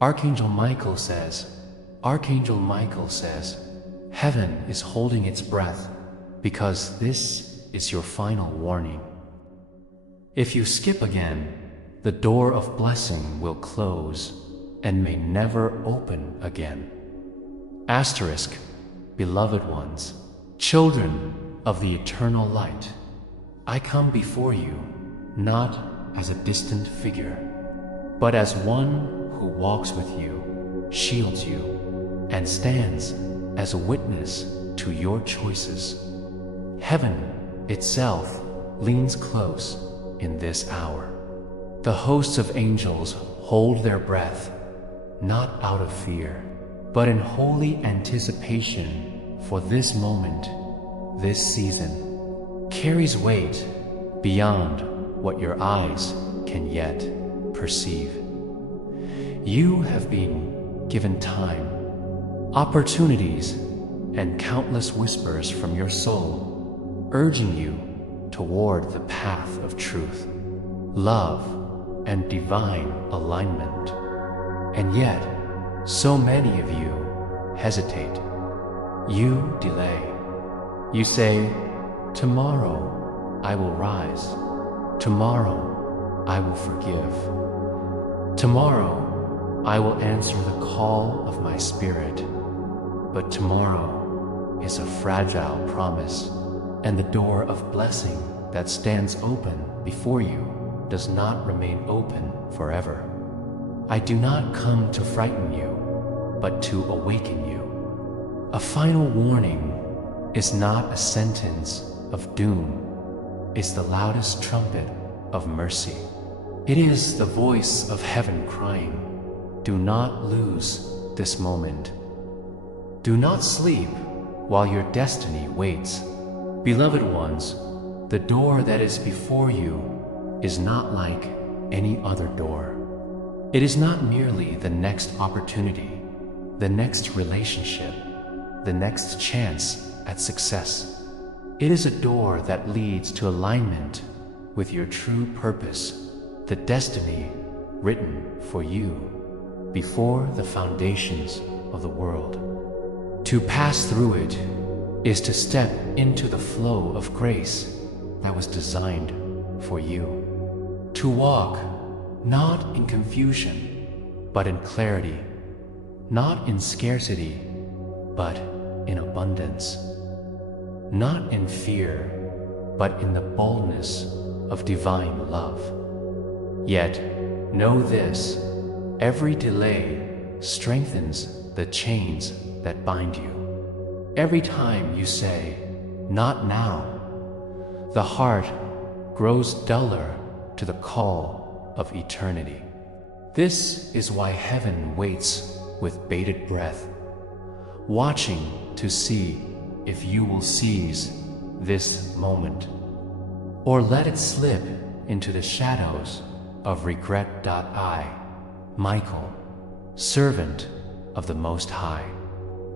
Archangel Michael says, Archangel Michael says, heaven is holding its breath because this is your final warning. If you skip again, the door of blessing will close and may never open again. Asterisk, beloved ones, children of the eternal light, I come before you not as a distant figure, but as one who walks with you, shields you, and stands as a witness to your choices. Heaven itself leans close in this hour. The hosts of angels hold their breath, not out of fear, but in holy anticipation for this moment. This season carries weight beyond what your eyes can yet perceive. You have been given time, opportunities, and countless whispers from your soul, urging you toward the path of truth, love, and divine alignment. And yet, so many of you hesitate. You delay. You say, tomorrow I will rise. Tomorrow I will forgive. Tomorrow I will answer the call of my spirit. But tomorrow is a fragile promise, and the door of blessing that stands open before you does not remain open forever. I do not come to frighten you, but to awaken you. A final warning is not a sentence of doom. It's the loudest trumpet of mercy. It is the voice of heaven crying, do not lose this moment. Do not sleep while your destiny waits. Beloved ones, the door that is before you is not like any other door. It is not merely the next opportunity, the next relationship, the next chance at success. It is a door that leads to alignment with your true purpose, the destiny written for you before the foundations of the world. To pass through it is to step into the flow of grace that was designed for you. To walk not in confusion, but in clarity, not in scarcity, but in abundance, not in fear, but in the boldness of divine love. Yet, know this, every delay strengthens the chains that bind you. Every time you say, not now, the heart grows duller to the call of eternity. This is why heaven waits with bated breath, watching to see if you will seize this moment, or let it slip into the shadows of regret. I, Michael, servant of the Most High,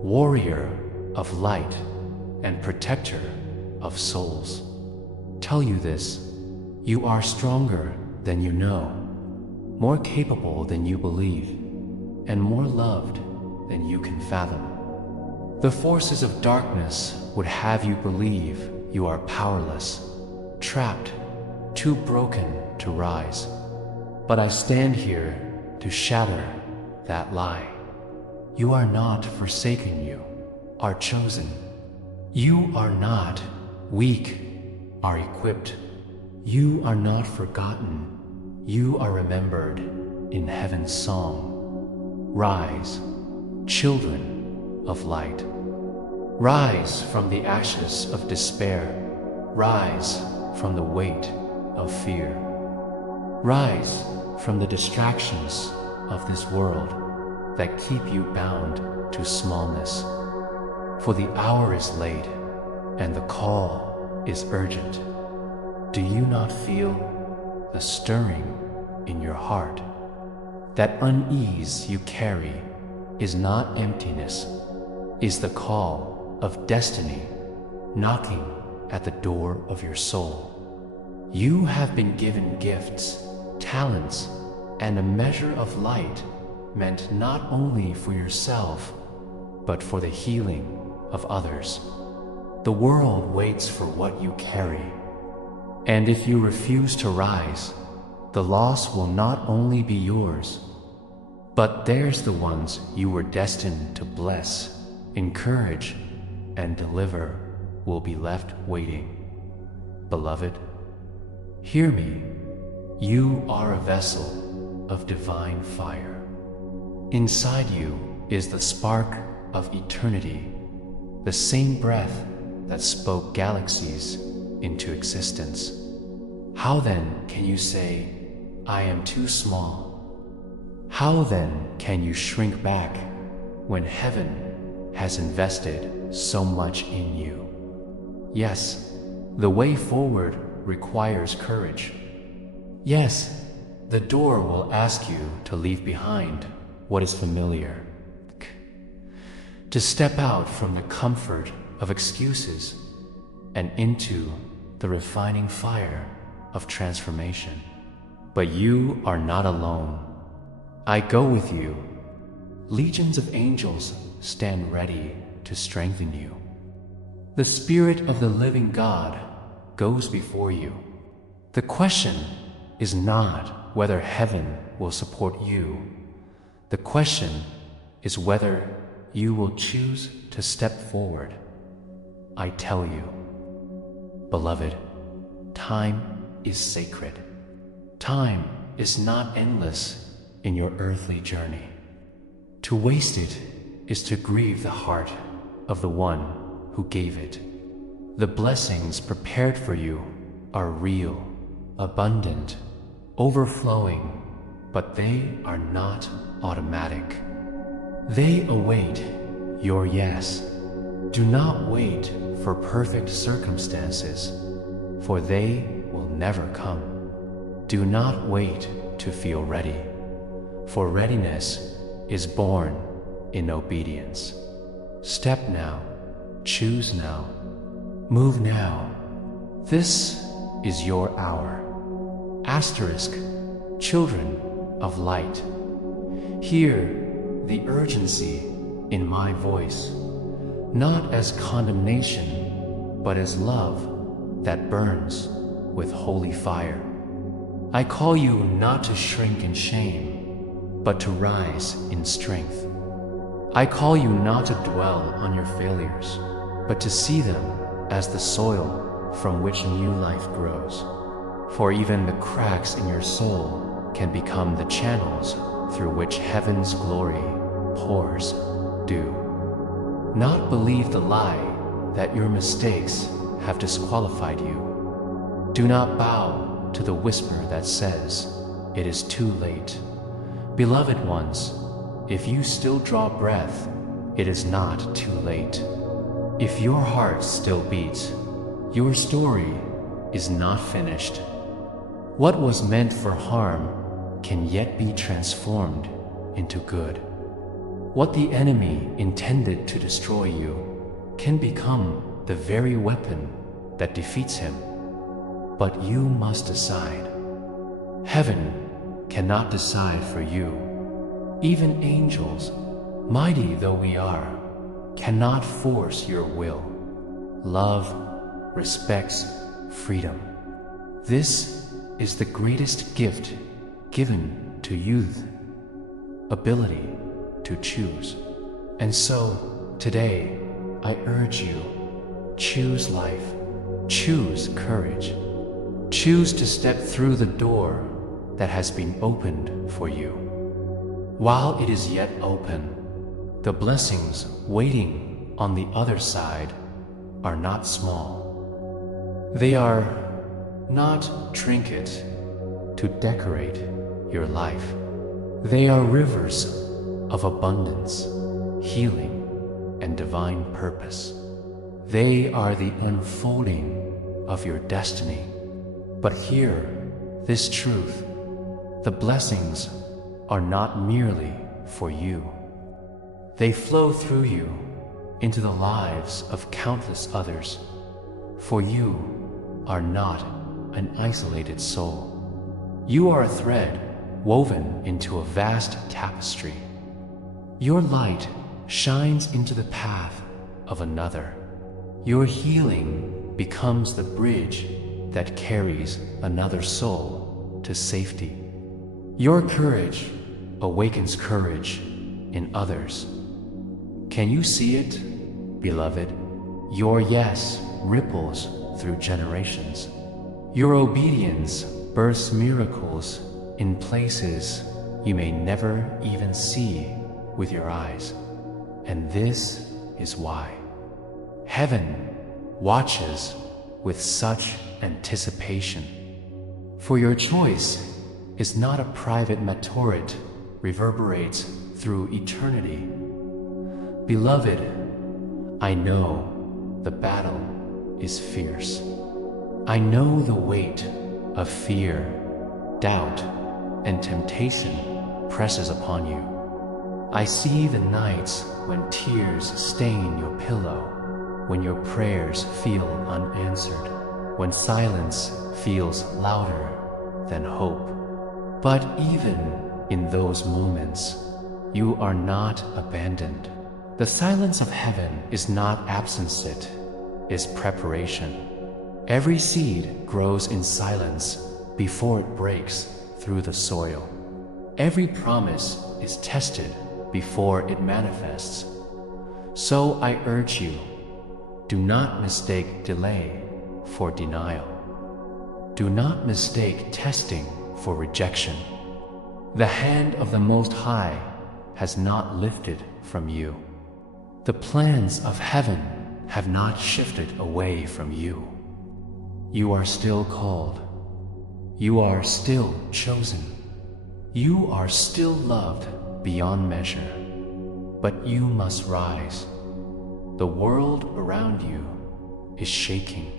warrior of light and protector of souls, tell you this: you are stronger than you know, more capable than you believe, and more loved than you can fathom. The forces of darkness would have you believe you are powerless, trapped, too broken to rise. But I stand here to shatter that lie. You are not forsaken, you are chosen. You are not weak, are equipped. You are not forgotten, you are remembered in heaven's song. Rise, children of light. Rise from the ashes of despair. Rise from the weight of fear. Rise from the distractions of this world that keep you bound to smallness. For the hour is late and the call is urgent. Do you not feel the stirring in your heart? That unease you carry is not emptiness, is the call of destiny knocking at the door of your soul. You have been given gifts, talents, and a measure of light meant not only for yourself, but for the healing of others. The world waits for what you carry. And if you refuse to rise, the loss will not only be yours, but theirs the ones you were destined to bless, encourage, and deliver will be left waiting. Beloved, hear me. You are a vessel of divine fire. Inside you is the spark of eternity, the same breath that spoke galaxies into existence. How then can you say, I am too small? How then can you shrink back when heaven has invested so much in you? Yes, the way forward requires courage. Yes, the door will ask you to leave behind what is familiar, to step out from the comfort of excuses and into the refining fire of transformation. But you are not alone. I go with you. Legions of angels stand ready to strengthen you. The Spirit of the living God goes before you. The question is not whether heaven will support you. The question is whether you will choose to step forward. I tell you, beloved, time is sacred. Time is not endless in your earthly journey. To waste it is to grieve the heart of the one who gave it. The blessings prepared for you are real, abundant, overflowing, but they are not automatic. They await your yes. Do not wait for perfect circumstances, for they will never come. Do not wait to feel ready, for readiness is born in obedience. Step now, choose now, move now. This is your hour. Asterisk, children of light. Hear the urgency in my voice, not as condemnation, but as love that burns with holy fire. I call you not to shrink in shame, but to rise in strength. I call you not to dwell on your failures, but to see them as the soil from which new life grows. For even the cracks in your soul can become the channels through which heaven's glory pours. Do not believe the lie that your mistakes have disqualified you. Do not bow to the whisper that says it is too late. Beloved ones, if you still draw breath, it is not too late. If your heart still beats, your story is not finished. What was meant for harm can yet be transformed into good. What the enemy intended to destroy you can become the very weapon that defeats him. But you must decide. Heaven cannot decide for you. Even angels, mighty though we are, cannot force your will. Love respects freedom. This is the greatest gift given to youth, ability to choose. And so, today, I urge you, choose life, choose courage, choose to step through the door that has been opened for you. While it is yet open, the blessings waiting on the other side are not small. They are not trinkets to decorate your life. They are rivers of abundance, healing, and divine purpose. They are the unfolding of your destiny. But hear this truth: the blessings are not merely for you. They flow through you into the lives of countless others, for you are not an isolated soul. You are a thread woven into a vast tapestry. Your light shines into the path of another. Your healing becomes the bridge that carries another soul to safety. Your courage awakens courage in others. Can you see it, beloved? Your yes ripples through generations. Your obedience births miracles in places you may never even see with your eyes. And this is why heaven watches with such anticipation. For your choice is not a private meteorite reverberates through eternity. Beloved, I know the battle is fierce. I know the weight of fear, doubt, and temptation presses upon you. I see the nights when tears stain your pillow, when your prayers feel unanswered, when silence feels louder than hope. But even in those moments, you are not abandoned. The silence of heaven is not absence, it is preparation. Every seed grows in silence before it breaks through the soil. Every promise is tested before it manifests. So I urge you, do not mistake delay for denial. Do not mistake testing for rejection. The hand of the Most High has not lifted from you. The plans of heaven have not shifted away from you. You are still called. You are still chosen. You are still loved beyond measure. But you must rise. The world around you is shaking.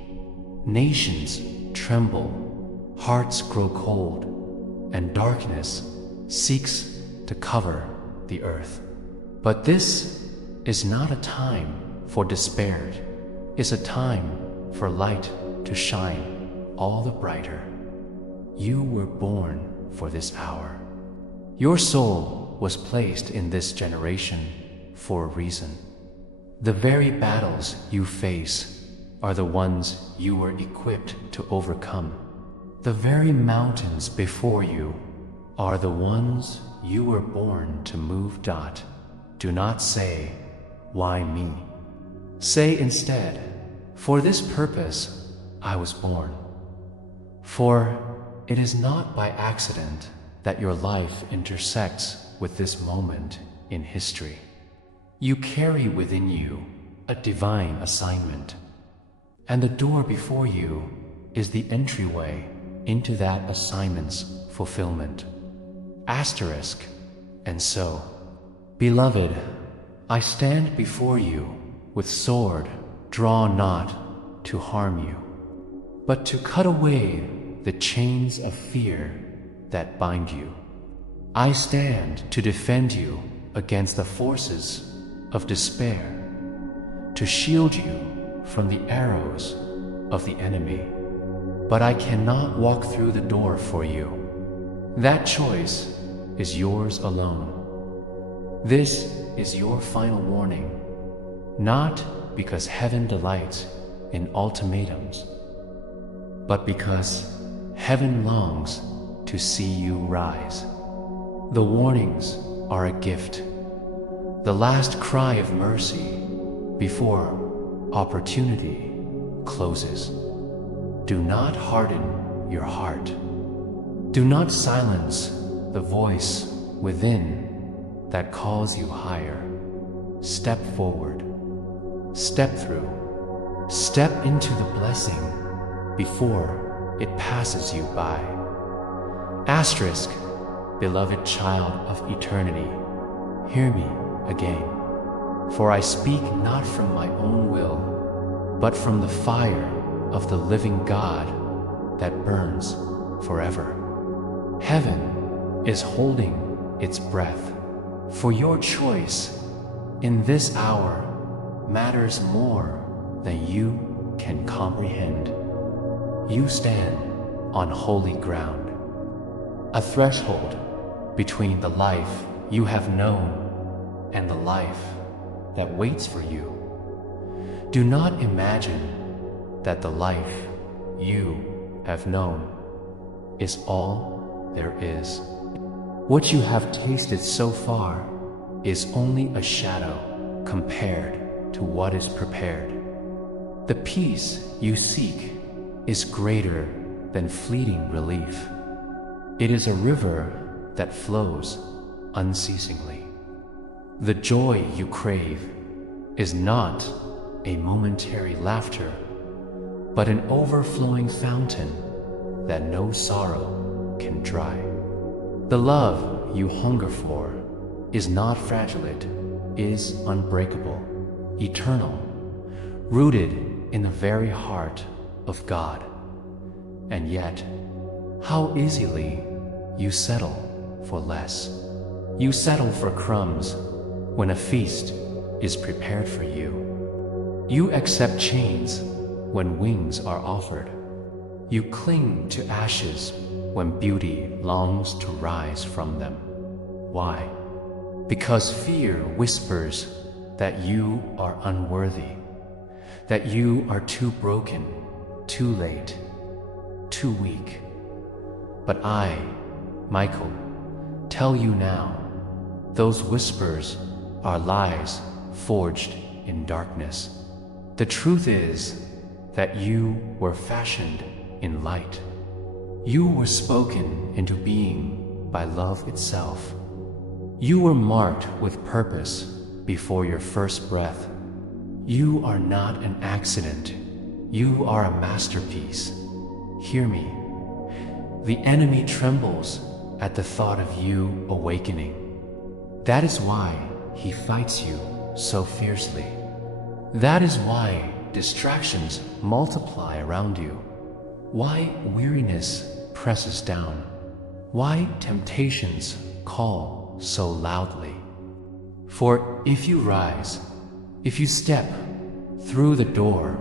Nations tremble, hearts grow cold, and darkness seeks to cover the earth. But this is not a time for despair. It's a time for light to shine all the brighter. You were born for this hour. Your soul was placed in this generation for a reason. The very battles you face are the ones you were equipped to overcome. The very mountains before you are the ones you were born to move. Do not say, "Why me?" Say instead, "For this purpose I was born." For it is not by accident that your life intersects with this moment in history. You carry within you a divine assignment, and the door before you is the entryway into that assignment's fulfillment. Asterisk. And so, beloved, I stand before you with sword drawn not to harm you, but to cut away the chains of fear that bind you. I stand to defend you against the forces of despair, to shield you from the arrows of the enemy. But I cannot walk through the door for you. That choice is yours alone. This is your final warning, not because heaven delights in ultimatums, but because heaven longs to see you rise. The warnings are a gift, the last cry of mercy before opportunity closes. Do not harden your heart. Do not silence the voice within that calls you higher. Step forward. Step through. Step into the blessing before it passes you by. Asterisk, beloved child of eternity, hear me again. For I speak not from my own will, but from the fire of the living God that burns forever. Heaven is holding its breath, for your choice in this hour matters more than you can comprehend. You stand on holy ground, a threshold between the life you have known and the life that waits for you. Do not imagine that the life you have known is all there is. What you have tasted so far is only a shadow compared to what is prepared. The peace you seek is greater than fleeting relief. It is a river that flows unceasingly. The joy you crave is not a momentary laughter, but an overflowing fountain that no sorrow can dry. The love you hunger for is not fragile, it is unbreakable, eternal, rooted in the very heart of God. And yet, how easily you settle for less. You settle for crumbs when a feast is prepared for you. You accept chains when wings are offered. You cling to ashes when beauty longs to rise from them. Why? Because fear whispers that you are unworthy, that you are too broken, too late, too weak. But I, Michael, tell you now, those whispers are lies forged in darkness. The truth is that you were fashioned in light. You were spoken into being by love itself. You were marked with purpose before your first breath. You are not an accident. You are a masterpiece. Hear me. The enemy trembles at the thought of you awakening. That is why he fights you so fiercely. That is why distractions multiply around you. Why weariness presses down. Why temptations call so loudly. For if you rise, if you step through the door,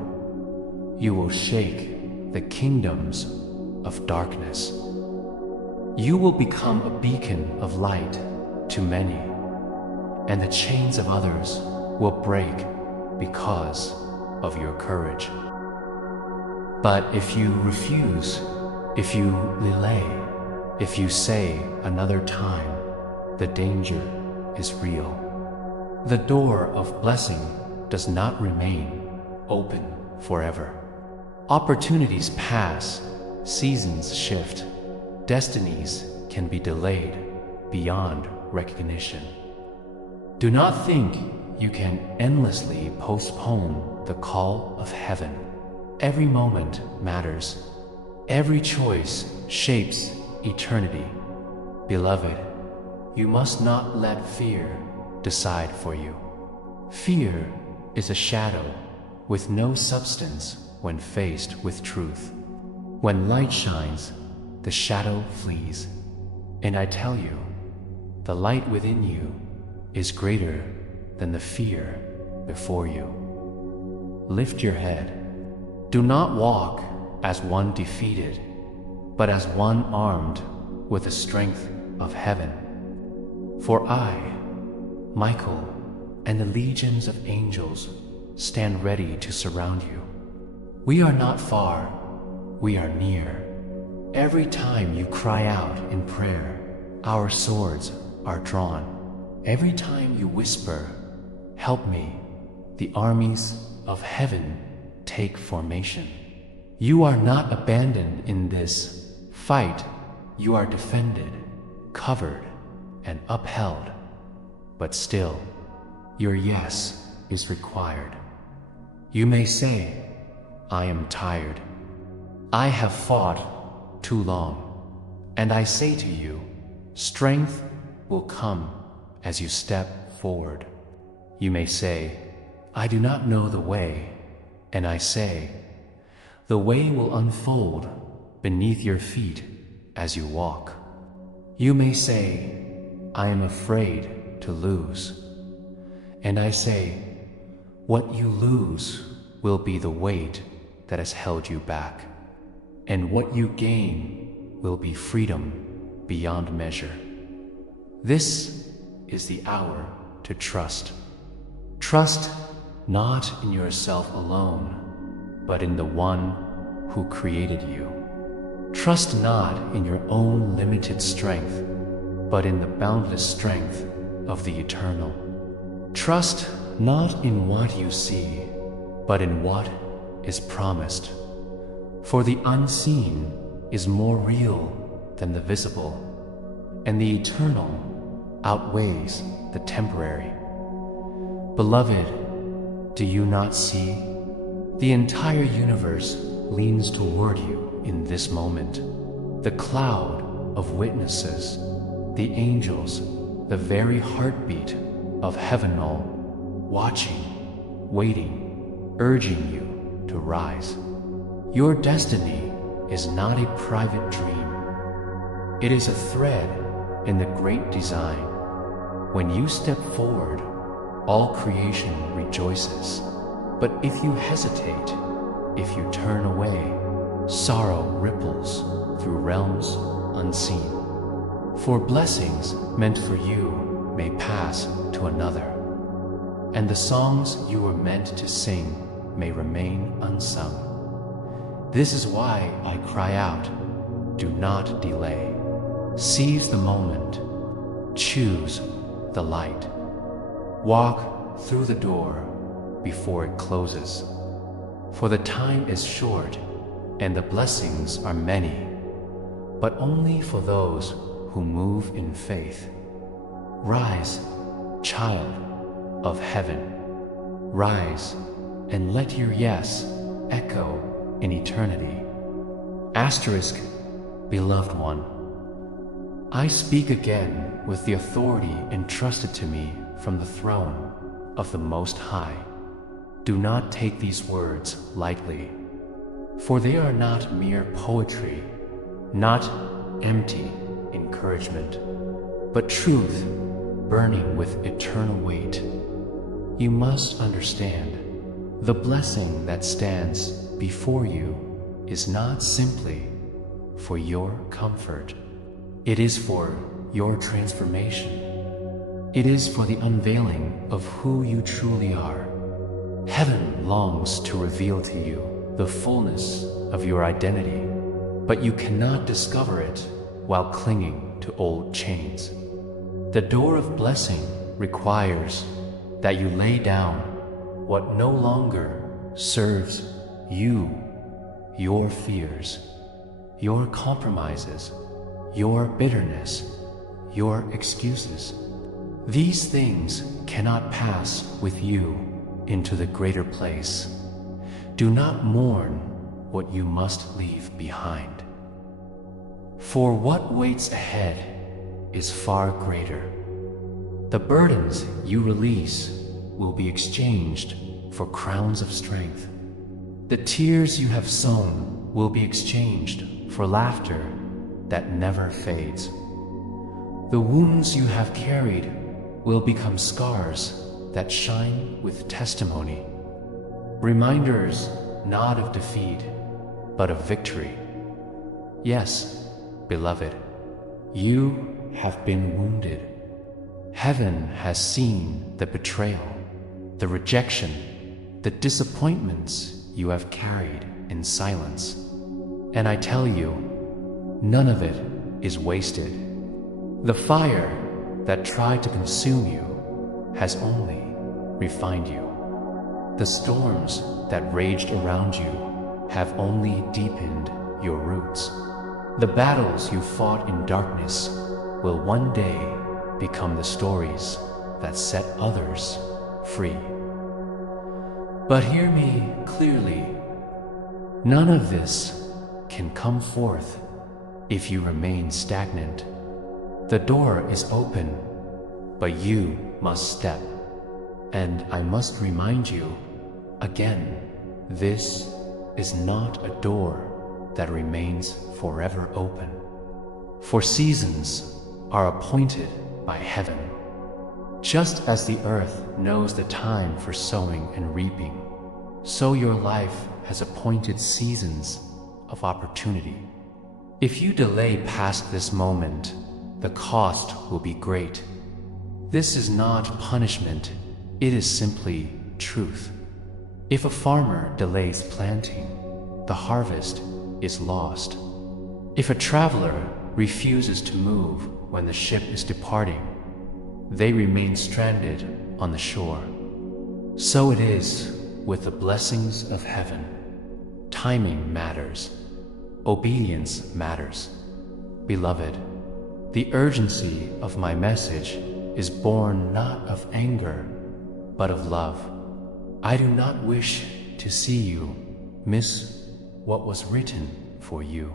you will shake the kingdoms of darkness. You will become a beacon of light to many, and the chains of others will break because of your courage. But if you refuse, if you delay, if you say another time, the danger is real. The door of blessing does not remain open forever. Opportunities pass, seasons shift, destinies can be delayed beyond recognition. Do not think you can endlessly postpone the call of heaven. Every moment matters. Every choice shapes eternity. Beloved, you must not let fear decide for you. Fear is a shadow with no substance when faced with truth. When light shines, the shadow flees. And I tell you, the light within you is greater than the fear before you. Lift your head. Do not walk as one defeated, but as one armed with the strength of heaven. For I, Michael, and the legions of angels stand ready to surround you. We are not far, we are near. Every time you cry out in prayer, our swords are drawn. Every time you whisper, "Help me," the armies of heaven take formation. You are not abandoned in this fight. You are defended, covered, and upheld. But still, your yes is required. You may say, "I am tired. I have fought too long." And I say to you, strength will come as you step forward. You may say, "I do not know the way." And I say, the way will unfold beneath your feet as you walk. You may say, "I am afraid to lose." And I say, what you lose will be the weight that has held you back. And what you gain will be freedom beyond measure. This is the hour to trust. Trust not in yourself alone, but in the one who created you. Trust not in your own limited strength, but in the boundless strength of the eternal. Trust not in what you see, but in what is promised. For the unseen is more real than the visible, and the eternal outweighs the temporary. Beloved, do you not see? The entire universe leans toward you in this moment. The cloud of witnesses, the angels, the very heartbeat of heaven all, watching, waiting, urging you to rise. Your destiny is not a private dream. It is a thread in the great design. When you step forward, all creation rejoices. But if you hesitate, if you turn away, sorrow ripples through realms unseen. For blessings meant for you may pass to another, and the songs you were meant to sing may remain unsung. This is why I cry out, do not delay. Seize the moment, choose the light. Walk through the door before it closes. For the time is short and the blessings are many, but only for those who move in faith. Rise, child of heaven. Rise and let your yes echo in eternity. Asterisk, beloved one. I speak again with the authority entrusted to me from the throne of the Most High. Do not take these words lightly, for they are not mere poetry, not empty encouragement, but truth burning with eternal weight. You must understand, the blessing that stands before you is not simply for your comfort. It is for your transformation. It is for the unveiling of who you truly are. Heaven longs to reveal to you the fullness of your identity, but you cannot discover it while clinging to old chains. The door of blessing requires that you lay down what no longer serves you, your fears, your compromises, your bitterness, your excuses. These things cannot pass with you into the greater place. Do not mourn what you must leave behind. For what waits ahead is far greater. The burdens you release will be exchanged for crowns of strength. The tears you have sown will be exchanged for laughter that never fades. The wounds you have carried will become scars that shine with testimony. Reminders not of defeat, but of victory. Yes, beloved, you have been wounded. Heaven has seen the betrayal, the rejection, the disappointments you have carried in silence. And I tell you, none of it is wasted. The fire that tried to consume you has only refined you. The storms that raged around you have only deepened your roots. The battles you fought in darkness will one day become the stories that set others free. But hear me clearly, none of this can come forth if you remain stagnant. The door is open, but you must step. And I must remind you again, this is not a door that remains forever open. For seasons are appointed by heaven. Just as the earth knows the time for sowing and reaping, so your life has appointed seasons of opportunity. If you delay past this moment, the cost will be great. This is not punishment, it is simply truth. If a farmer delays planting, the harvest is lost. If a traveler refuses to move when the ship is departing, they remain stranded on the shore. So it is with the blessings of heaven. Timing matters. Obedience matters. Beloved, the urgency of my message is born not of anger, but of love. I do not wish to see you miss what was written for you.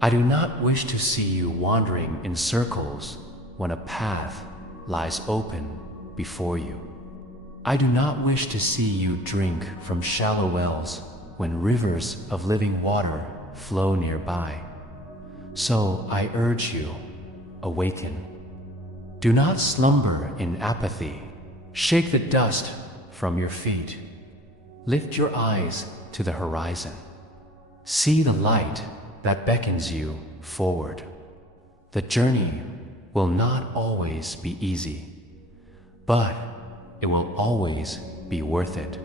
I do not wish to see you wandering in circles when a path lies open before you. I do not wish to see you drink from shallow wells when rivers of living water flow nearby. So I urge you, awaken. Do not slumber in apathy. Shake the dust from your feet. Lift your eyes to the horizon. See the light that beckons you forward. The journey will not always be easy, but it will always be worth it.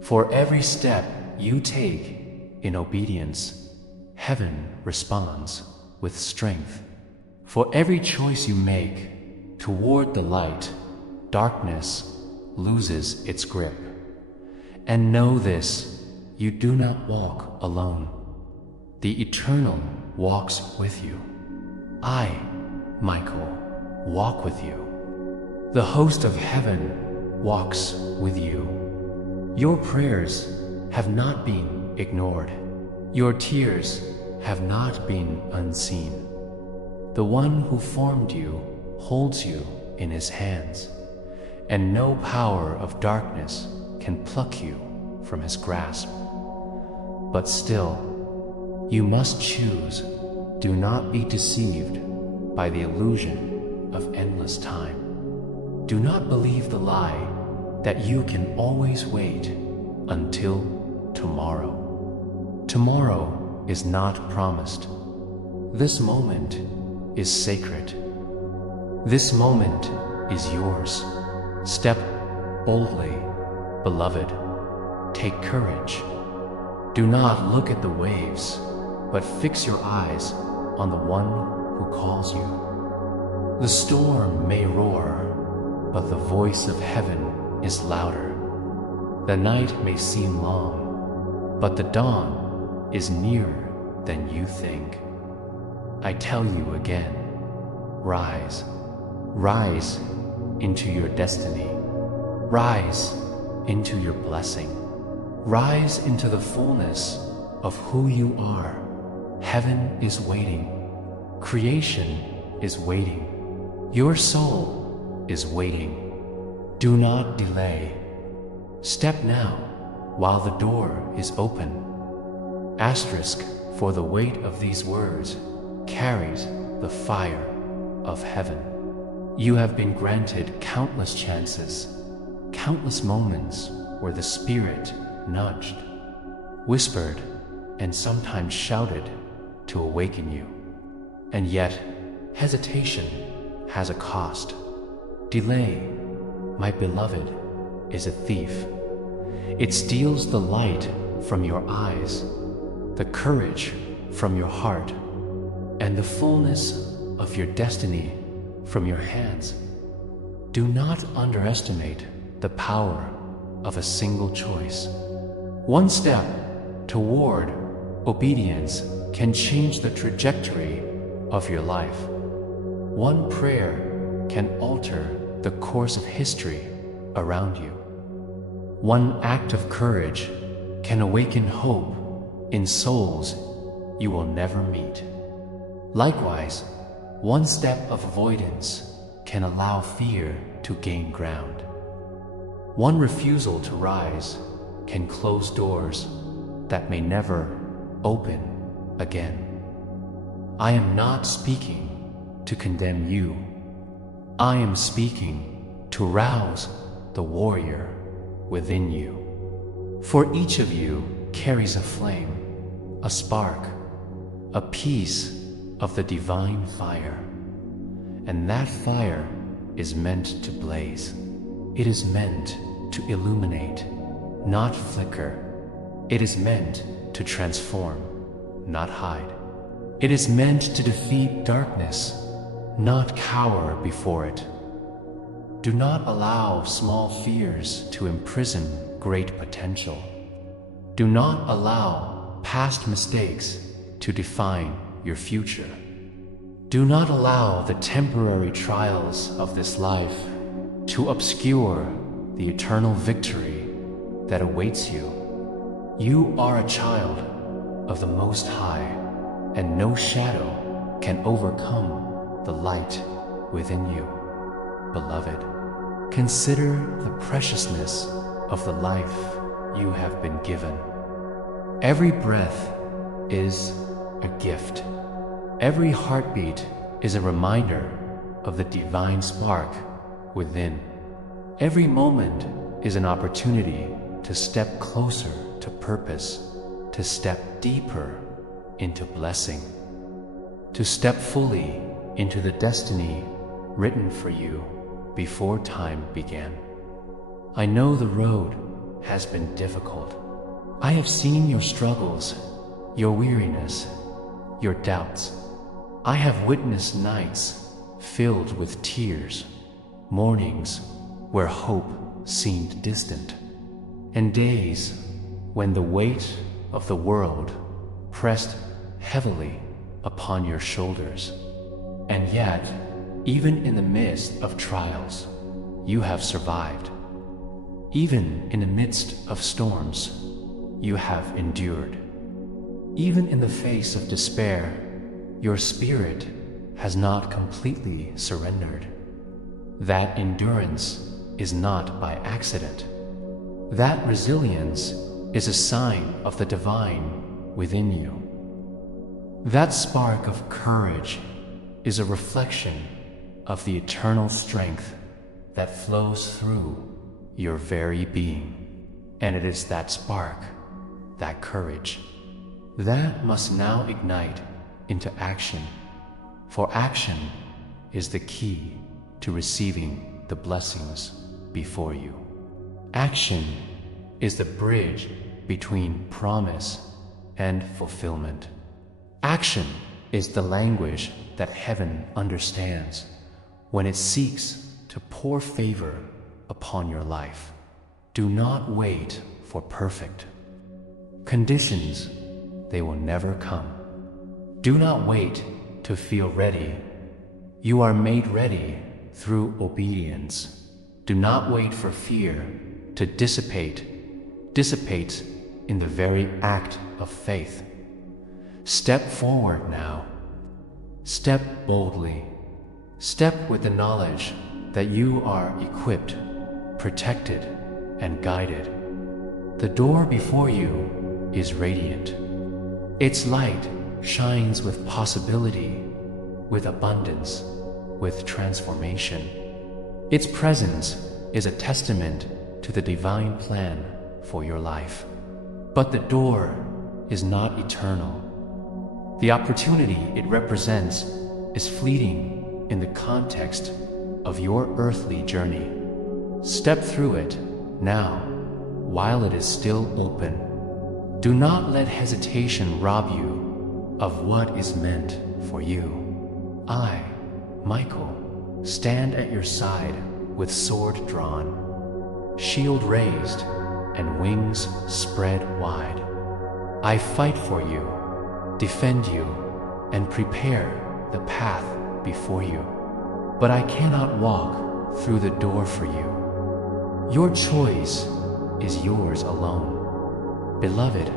For every step you take in obedience, heaven responds with strength. For every choice you make toward the light, darkness loses its grip. And know this, you do not walk alone. The Eternal walks with you. I, Michael, walk with you. The host of heaven walks with you. Your prayers have not been ignored. Your tears have not been unseen. The one who formed you holds you in his hands, and no power of darkness can pluck you from his grasp. But still, you must choose. Do not be deceived by the illusion of endless time. Do not believe the lie that you can always wait until tomorrow. Tomorrow is not promised. This moment is sacred. This moment is yours. Step boldly, beloved. Take courage. Do not look at the waves, but fix your eyes on the one who calls you. The storm may roar, but the voice of heaven is louder. The night may seem long, but the dawn is nearer than you think. I tell you again, rise. Rise into your destiny. Rise into your blessing. Rise into the fullness of who you are. Heaven is waiting. Creation is waiting. Your soul is waiting. Do not delay. Step now while the door is open. Asterisk, for the weight of these words carries the fire of heaven. You have been granted countless chances, countless moments where the Spirit nudged, whispered, and sometimes shouted to awaken you. And yet, hesitation has a cost. Delay, my beloved, is a thief. It steals the light from your eyes, the courage from your heart, and the fullness of your destiny from your hands. Do not underestimate the power of a single choice. One step toward obedience can change the trajectory of your life. One prayer can alter the course of history around you. One act of courage can awaken hope in souls you will never meet. Likewise, one step of avoidance can allow fear to gain ground. One refusal to rise can close doors that may never open again. I am not speaking to condemn you. I am speaking to rouse the warrior within you. For each of you carries a flame, a spark, a piece of the divine fire. And that fire is meant to blaze. It is meant to illuminate, not flicker. It is meant to transform, not hide. It is meant to defeat darkness, not cower before it. Do not allow small fears to imprison great potential. Do not allow past mistakes to define your future. Do not allow the temporary trials of this life to obscure the eternal victory that awaits you. You are a child of the Most High, and no shadow can overcome the light within you. Beloved, consider the preciousness of the life you have been given. Every breath is a gift. Every heartbeat is a reminder of the divine spark within. Every moment is an opportunity to step closer to purpose, to step deeper into blessing, to step fully into the destiny written for you before time began. I know the road has been difficult. I have seen your struggles, your weariness, your doubts. I have witnessed nights filled with tears, mornings where hope seemed distant, and days when the weight of the world pressed heavily upon your shoulders. And yet, even in the midst of trials, you have survived. Even in the midst of storms, you have endured. Even in the face of despair, your spirit has not completely surrendered. That endurance is not by accident. That resilience is a sign of the divine within you. That spark of courage is a reflection of the eternal strength that flows through your very being. And it is that spark, that courage, that must now ignite into action. For action is the key to receiving the blessings before you. Action is the bridge between promise and fulfillment. Action is the language that heaven understands when it seeks to pour favor upon your life. Do not wait for perfect conditions. They will never come. Do not wait to feel ready. You are made ready through obedience. Do not wait for fear to dissipate in the very act of faith. Step forward now. Step boldly. Step with the knowledge that you are equipped, protected, and guided. The door before you is radiant. Its light shines with possibility, with abundance, with transformation. Its presence is a testament to the divine plan for your life. But the door is not eternal. The opportunity it represents is fleeting in the context of your earthly journey. Step through it now, while it is still open. Do not let hesitation rob you of what is meant for you. I, Michael, stand at your side with sword drawn, shield raised, and wings spread wide. I fight for you, defend you, and prepare the path before you. But I cannot walk through the door for you. Your choice is yours alone. Beloved,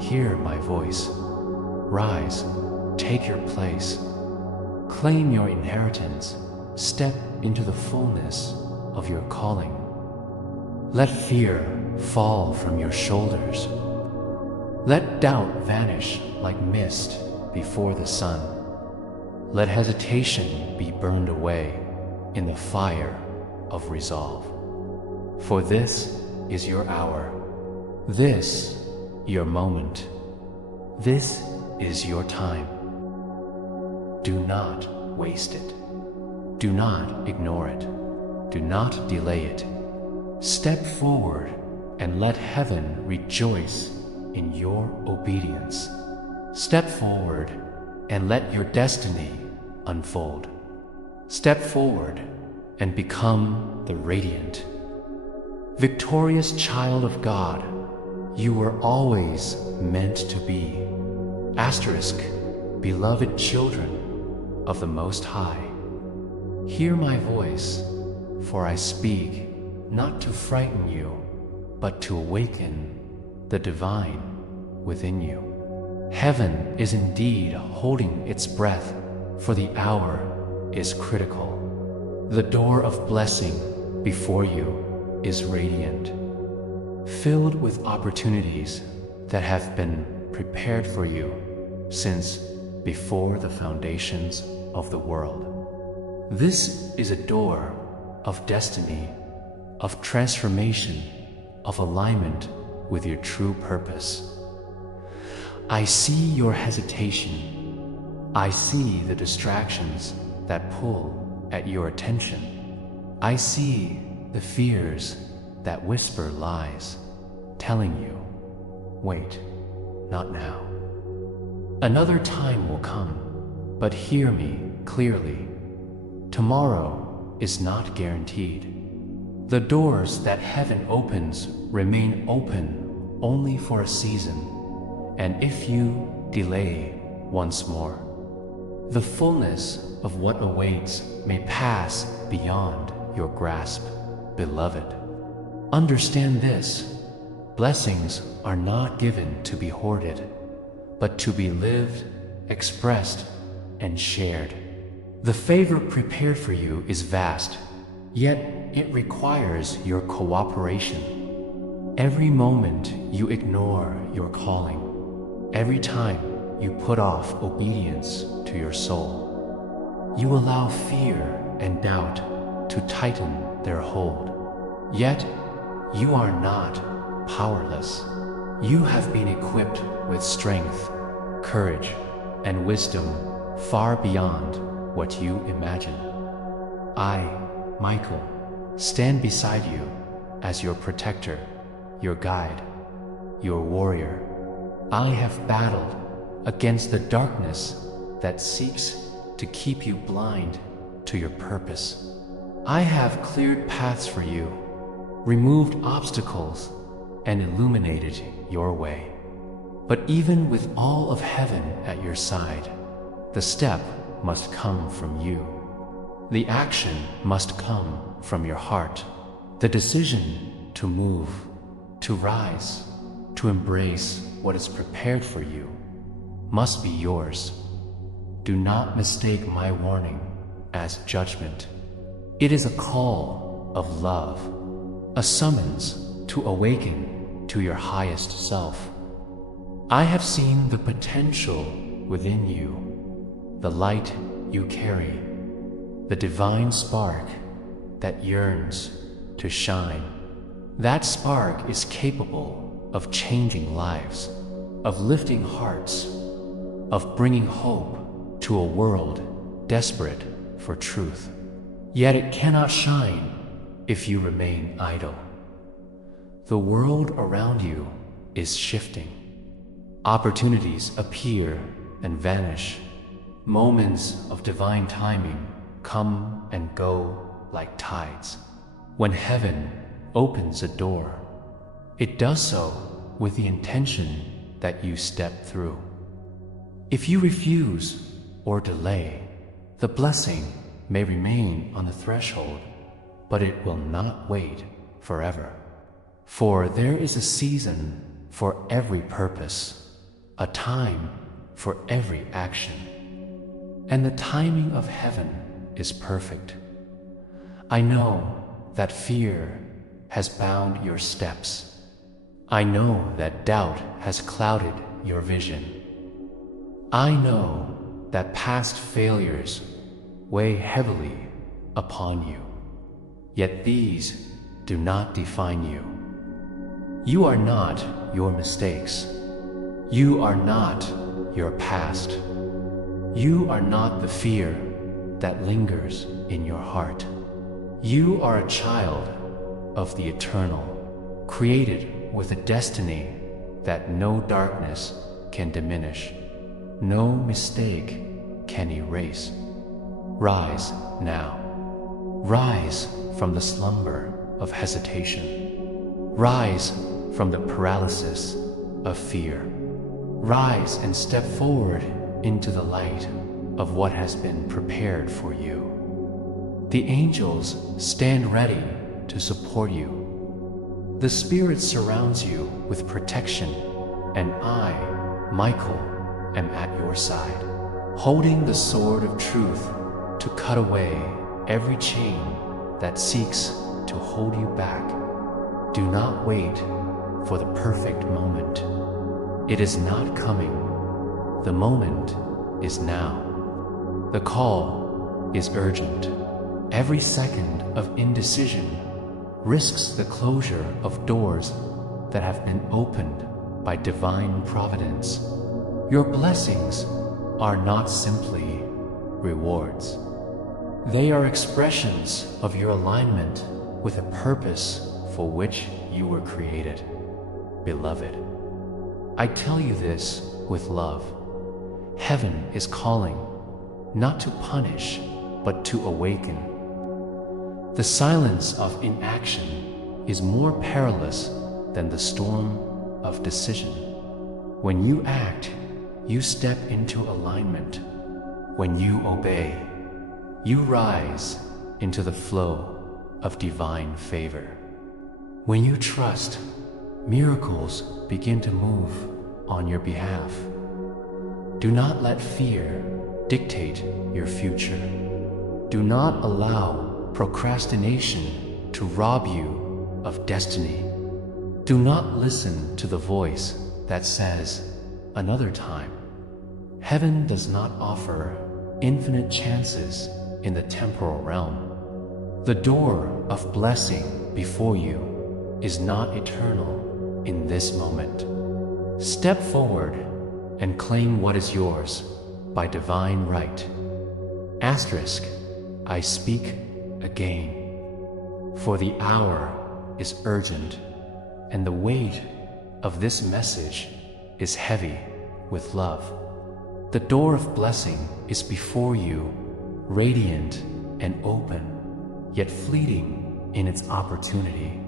hear my voice. Rise, take your place. Claim your inheritance. Step into the fullness of your calling. Let fear fall from your shoulders. Let doubt vanish like mist before the sun. Let hesitation be burned away in the fire of resolve. For this is your hour. This your moment. This is your time. Do not waste it. Do not ignore it. Do not delay it. Step forward and let heaven rejoice in your obedience. Step forward and let your destiny unfold. Step forward and become the radiant, victorious child of God you were always meant to be. Asterisk, beloved children of the Most High. Hear my voice, for I speak not to frighten you, but to awaken the divine within you. Heaven is indeed holding its breath, for the hour is critical. The door of blessing before you is radiant, filled with opportunities that have been prepared for you since before the foundations of the world. This is a door of destiny, of transformation, of alignment with your true purpose. I see your hesitation. I see the distractions that pull at your attention. I see the fears that whisper lies, telling you, wait, not now. Another time will come, but hear me clearly. Tomorrow is not guaranteed. The doors that heaven opens remain open only for a season, and if you delay once more, the fullness of what awaits may pass beyond your grasp, beloved. Understand this: blessings are not given to be hoarded, but to be lived, expressed, and shared. The favor prepared for you is vast, yet it requires your cooperation. Every moment you ignore your calling, every time you put off obedience to your soul, you allow fear and doubt to tighten their hold. Yet, you are not powerless. You have been equipped with strength, courage, and wisdom far beyond what you imagine. I, Michael, stand beside you as your protector, your guide, your warrior. I have battled against the darkness that seeks to keep you blind to your purpose. I have cleared paths for you, removed obstacles, and illuminated your way. But even with all of heaven at your side, the step must come from you. The action must come from your heart. The decision to move, to rise, to embrace what is prepared for you must be yours. Do not mistake my warning as judgment. It is a call of love, a summons to awaken to your highest self. I have seen the potential within you, the light you carry, the divine spark that yearns to shine. That spark is capable of changing lives, of lifting hearts, of bringing hope to a world desperate for truth. Yet it cannot shine if you remain idle. The world around you is shifting. Opportunities appear and vanish. Moments of divine timing come and go like tides. When heaven opens a door, it does so with the intention that you step through. If you refuse or delay, the blessing may remain on the threshold, but it will not wait forever. For there is a season for every purpose, a time for every action, and the timing of heaven is perfect. I know that fear has bound your steps. I know that doubt has clouded your vision. I know that past failures weigh heavily upon you, yet these do not define you. You are not your mistakes. You are not your past. You are not the fear that lingers in your heart. You are a child of the eternal, created with a destiny that no darkness can diminish, no mistake can erase. Rise now. Rise from the slumber of hesitation. Rise from the paralysis of fear. Rise and step forward into the light of what has been prepared for you. The angels stand ready to support you. The Spirit surrounds you with protection, and I, Michael, am at your side, holding the sword of truth to cut away every chain that seeks to hold you back. Do not wait for the perfect moment. It is not coming. The moment is now. The call is urgent. Every second of indecision risks the closure of doors that have been opened by divine providence. Your blessings are not simply rewards. They are expressions of your alignment with a purpose for which you were created. Beloved, I tell you this with love. Heaven is calling, not to punish, but to awaken. The silence of inaction is more perilous than the storm of decision. When you act, you step into alignment. When you obey, you rise into the flow of divine favor. When you trust, miracles begin to move on your behalf. Do not let fear dictate your future. Do not allow procrastination to rob you of destiny. Do not listen to the voice that says, "Another time." Heaven does not offer infinite chances in the temporal realm. The door of blessing before you is not eternal in this moment. Step forward and claim what is yours by divine right. Asterisk, I speak again. For the hour is urgent, and the weight of this message is heavy with love. The door of blessing is before you, radiant and open, yet fleeting in its opportunity.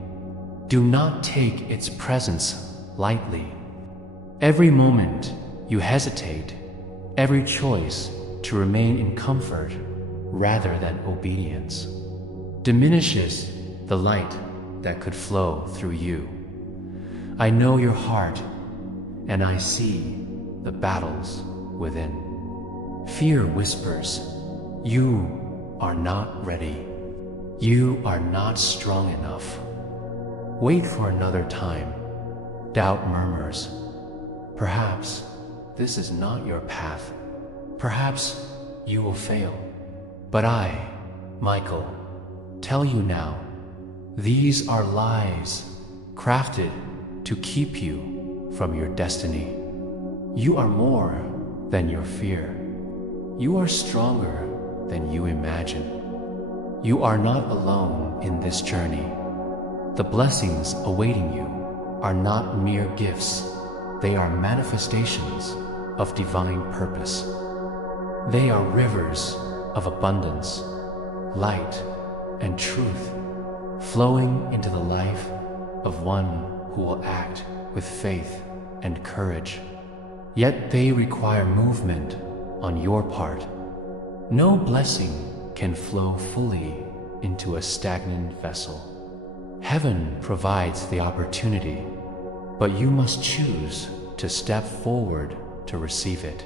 Do not take its presence lightly. Every moment you hesitate, every choice to remain in comfort rather than obedience, diminishes the light that could flow through you. I know your heart, and I see the battles within. Fear whispers, you are not ready. You are not strong enough. Wait for another time. Doubt murmurs, perhaps this is not your path. Perhaps you will fail. But I, Michael, tell you now, these are lies crafted to keep you from your destiny. You are more than your fear. You are stronger than you imagine. You are not alone in this journey. The blessings awaiting you are not mere gifts. They are manifestations of divine purpose. They are rivers of abundance, light, and truth, flowing into the life of one who will act with faith and courage. Yet they require movement on your part. No blessing can flow fully into a stagnant vessel. Heaven provides the opportunity, but you must choose to step forward to receive it.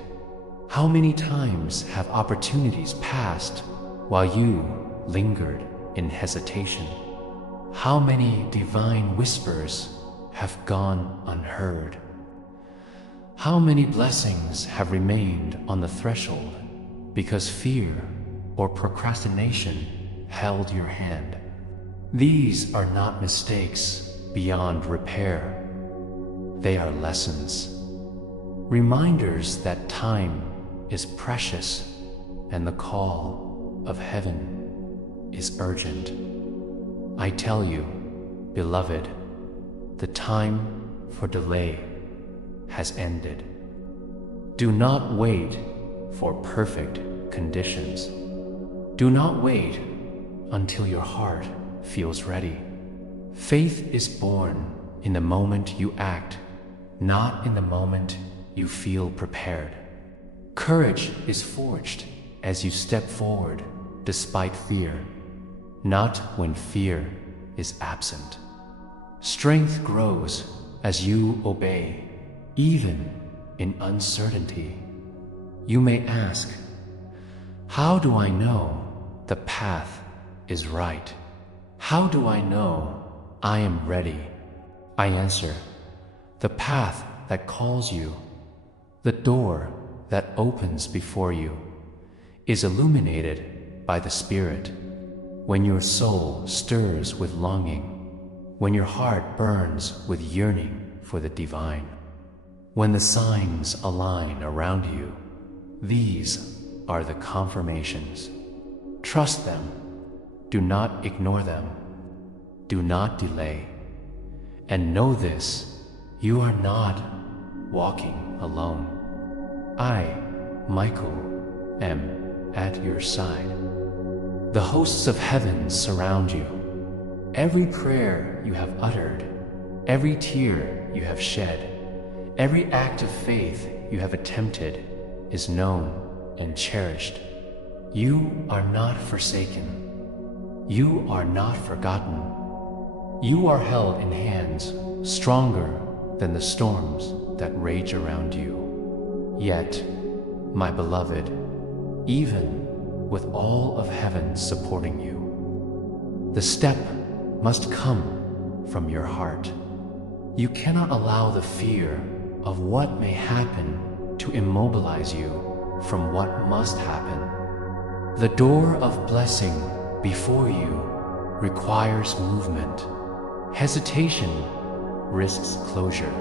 How many times have opportunities passed while you lingered in hesitation? How many divine whispers have gone unheard? How many blessings have remained on the threshold because fear or procrastination held your hand? These are not mistakes beyond repair. They are lessons. Reminders that time is precious, and the call of heaven is urgent. I tell you, beloved, the time for delay has ended. Do not wait for perfect conditions. Do not wait until your heart feels ready. Faith is born in the moment you act, not in the moment you feel prepared. Courage is forged as you step forward despite fear, not when fear is absent. Strength grows as you obey, even in uncertainty. You may ask, how do I know the path is right? How do I know I am ready? I answer, the path that calls you, the door that opens before you, is illuminated by the Spirit. When your soul stirs with longing, when your heart burns with yearning for the divine, when the signs align around you, these are the confirmations. Trust them. Do not ignore them. Do not delay. And know this, you are not walking alone. I, Michael, am at your side. The hosts of heaven surround you. Every prayer you have uttered, every tear you have shed, every act of faith you have attempted is known and cherished. You are not forsaken. You are not forgotten. You are held in hands stronger than the storms that rage around you. Yet, my beloved, even with all of heaven supporting you, the step must come from your heart. You cannot allow the fear of what may happen to immobilize you from what must happen. The door of blessing before you requires movement. Hesitation risks closure.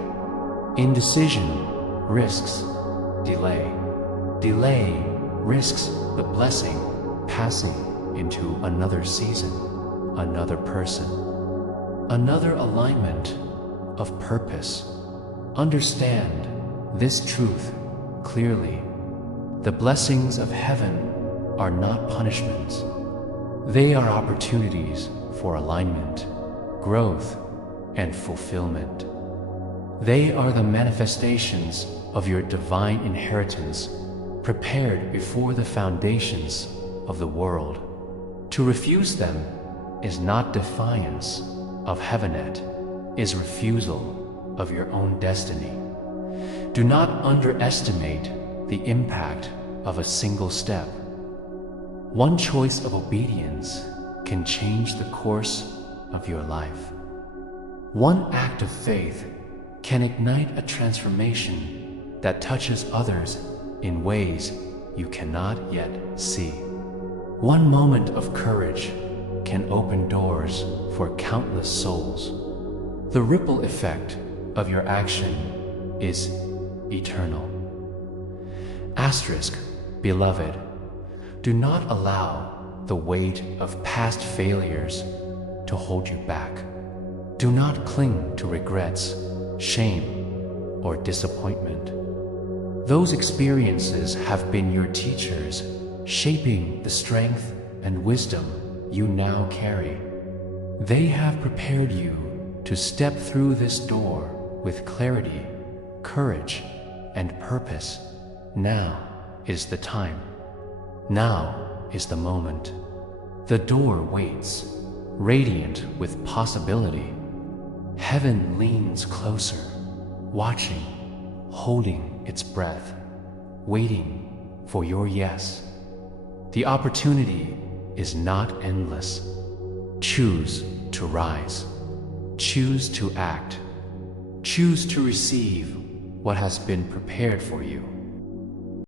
Indecision risks delay. Delay risks the blessing passing into another season, another person, another alignment of purpose. Understand this truth clearly. The blessings of heaven are not punishments. They are opportunities for alignment, growth, and fulfillment. They are the manifestations of your divine inheritance, prepared before the foundations of the world. To refuse them is not defiance of heavenet, is refusal of your own destiny. Do not underestimate the impact of a single step. One choice of obedience can change the course of your life. One act of faith can ignite a transformation that touches others in ways you cannot yet see. One moment of courage can open doors for countless souls. The ripple effect of your action is eternal. Asterisk, beloved, do not allow the weight of past failures to hold you back. Do not cling to regrets, shame, or disappointment. Those experiences have been your teachers, shaping the strength and wisdom you now carry. They have prepared you to step through this door with clarity, courage, and purpose. Now is the time. Now is the moment. The door waits, radiant with possibility. Heaven leans closer, watching, holding its breath, waiting for your yes. The opportunity is not endless. Choose to rise. Choose to act. Choose to receive what has been prepared for you.